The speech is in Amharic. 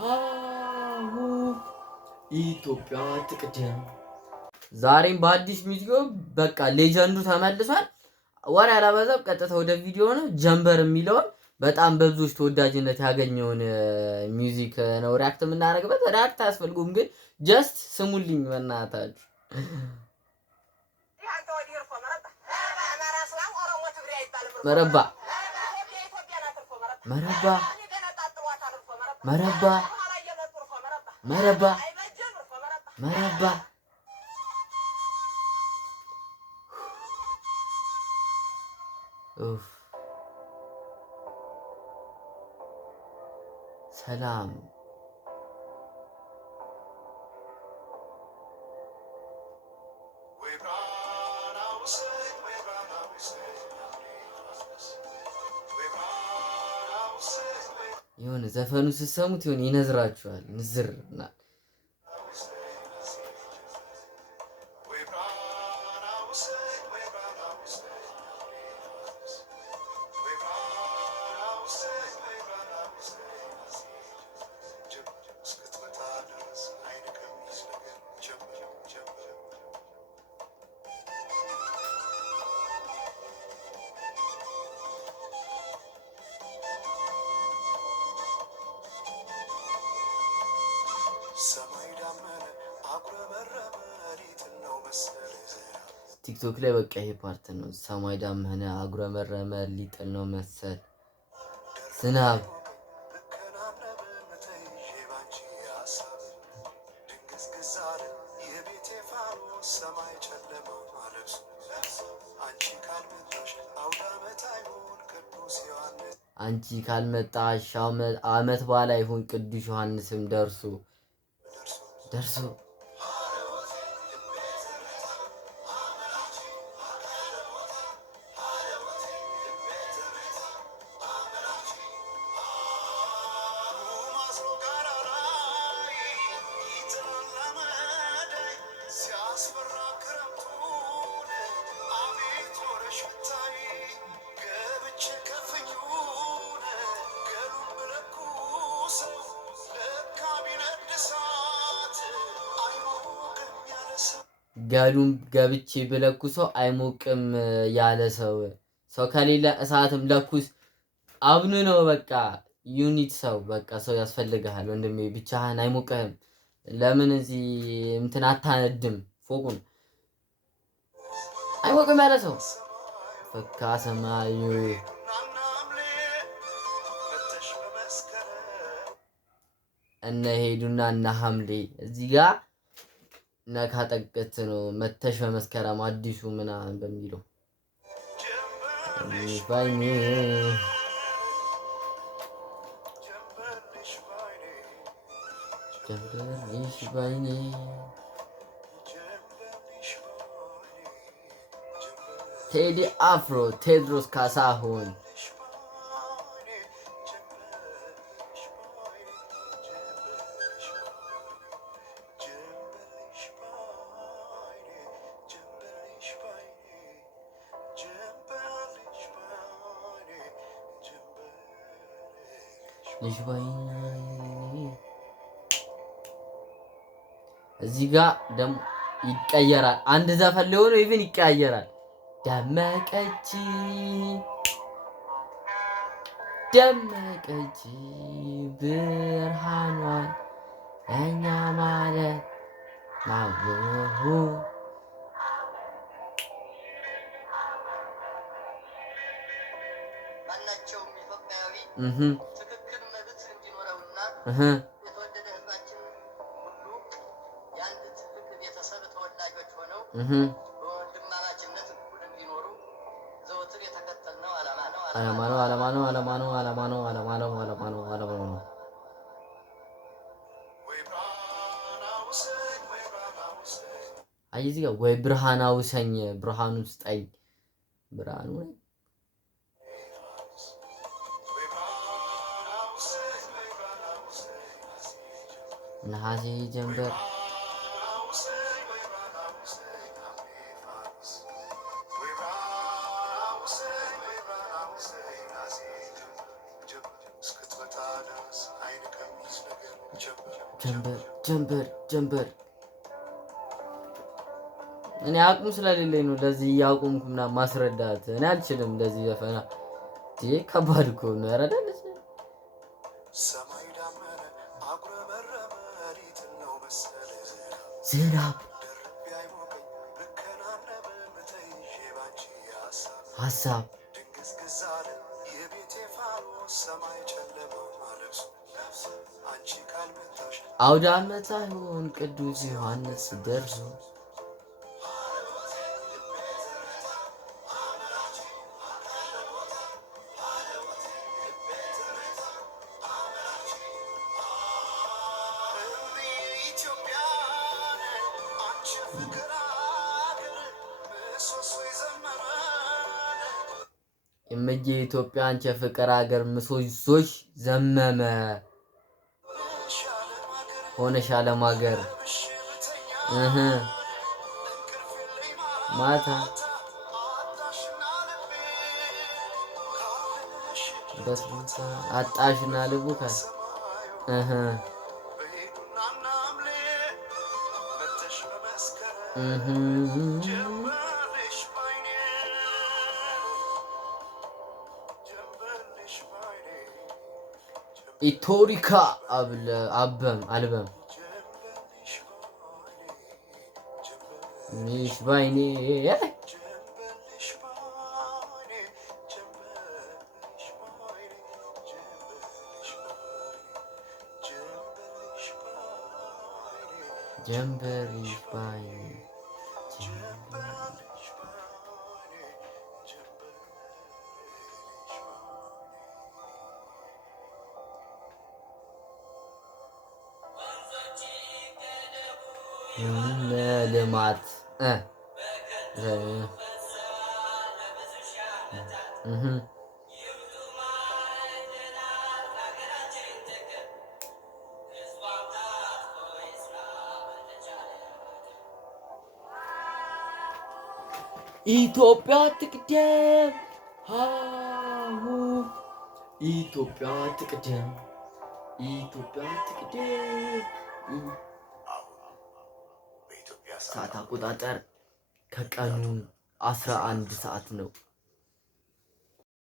አዎ ኢትዮጵያ ትቅደም። ዛሬም በአዲስ ቪዲዮ በቃ ሌጀንዱ ተመልሷል። ወሬ አላበዛም፣ ቀጥታ ወደ ቪዲዮ ነው። ጀምበር የሚለውን በጣም በብዙዎች ተወዳጅነት ያገኘውን ሚውዚክ ነው ሪአክት የምናደርግበት። ሪአክት አያስፈልጉም ግን ጀስት ስሙልኝ በእናታችሁ። መረባ መረባ መረባ መረባ መረባ ሰላም የሆነ ዘፈኑ ስትሰሙት የሆነ ይነዝራችኋል። ንዝርና ቲክቶክ ላይ በቃ ይሄ ፓርት ነው። ሰማይ ዳመነ አጉረመረመ ሊጥል ነው መሰል ዝናብ አንቺ ካልመጣሽ አመት በኋላ ይሁን ቅዱስ ዮሐንስም ደርሶ ጋሉም ገብቼ ብለኩሰው አይሞቅም ያለ ሰው ከሌለ እሳትም ለኩስ አብኑ ነው በቃ ዩኒት ሰው በቃ ሰው ያስፈልግሃል ወንድሜ፣ ብቻህን አይሞቅህም። ለምን እዚህ እንትን አታነድም? ፎቁን አይሞቅም ያለ ሰው ፈካ ሰማዩ እነ ሄዱና እነ ሐምሌ እዚህ ጋር ነካ ጠቀት ነው መተሽ በመስከረም አዲሱ ምናምን በሚለው ባይኔ ጀምበርሽ ባይኔ ቴዲ አፍሮ ቴድሮስ ካሳሁን ልጅ ባይኔ እዚህ ጋር ደግሞ ይቀየራል። አንድ ዘፈን ሊሆን ኢቭን ይቀያየራል። ደመቀች ደመቀች ብርሃኗን እኛ ማለት ማወሁ ማናቸውም ኢትዮጵያዊ ትክክል መብት እንዲኖረውና የተወደደ ህዝባችን ሁሉ የአንድ ትልቅ ቤተሰብ ተወላጆች ሆነው በወንድማማችነት እኩል እንዲኖሩ ዘወትር የተከተልነው ዓላማ ነው። አይ እዚህ ጋር ወይ ብርሃን አውሰኝ ብርሃኑ ስጠኝ ብርሃኑ ነሐሴ ጀምበር ጀንበር ጀንበር ጀንበር። እኔ አቅሙ ስለሌለኝ ነው ለዚህ እያቆምኩ ምናምን ማስረዳት። እኔ አልችልም እንደዚህ ዘፈና ከባድ እኮ ነው። ያረዳል ዝናብ ሀሳብ አውደ ዓመት ሳይሆን ቅዱስ ዮሐንስ ደርሶ እምዬ ኢትዮጵያ አንቺ ፍቅር ሀገር ምሰሶሽ ዘመመ ሆነሽ ዓለም ሀገር ማታ በስንታ አጣሽና ልቡካል ኢቶሪካ አልበም ሚሽ ባይኔ ጀንበርሽ ባይኔ ልማት ኢትዮጵያ ትቅደም ኢትዮጵያ ትቅደም ኢትዮጵያ ትቅደም። ሰዓት አቆጣጠር ከቀኑ 11 ሰዓት ነው።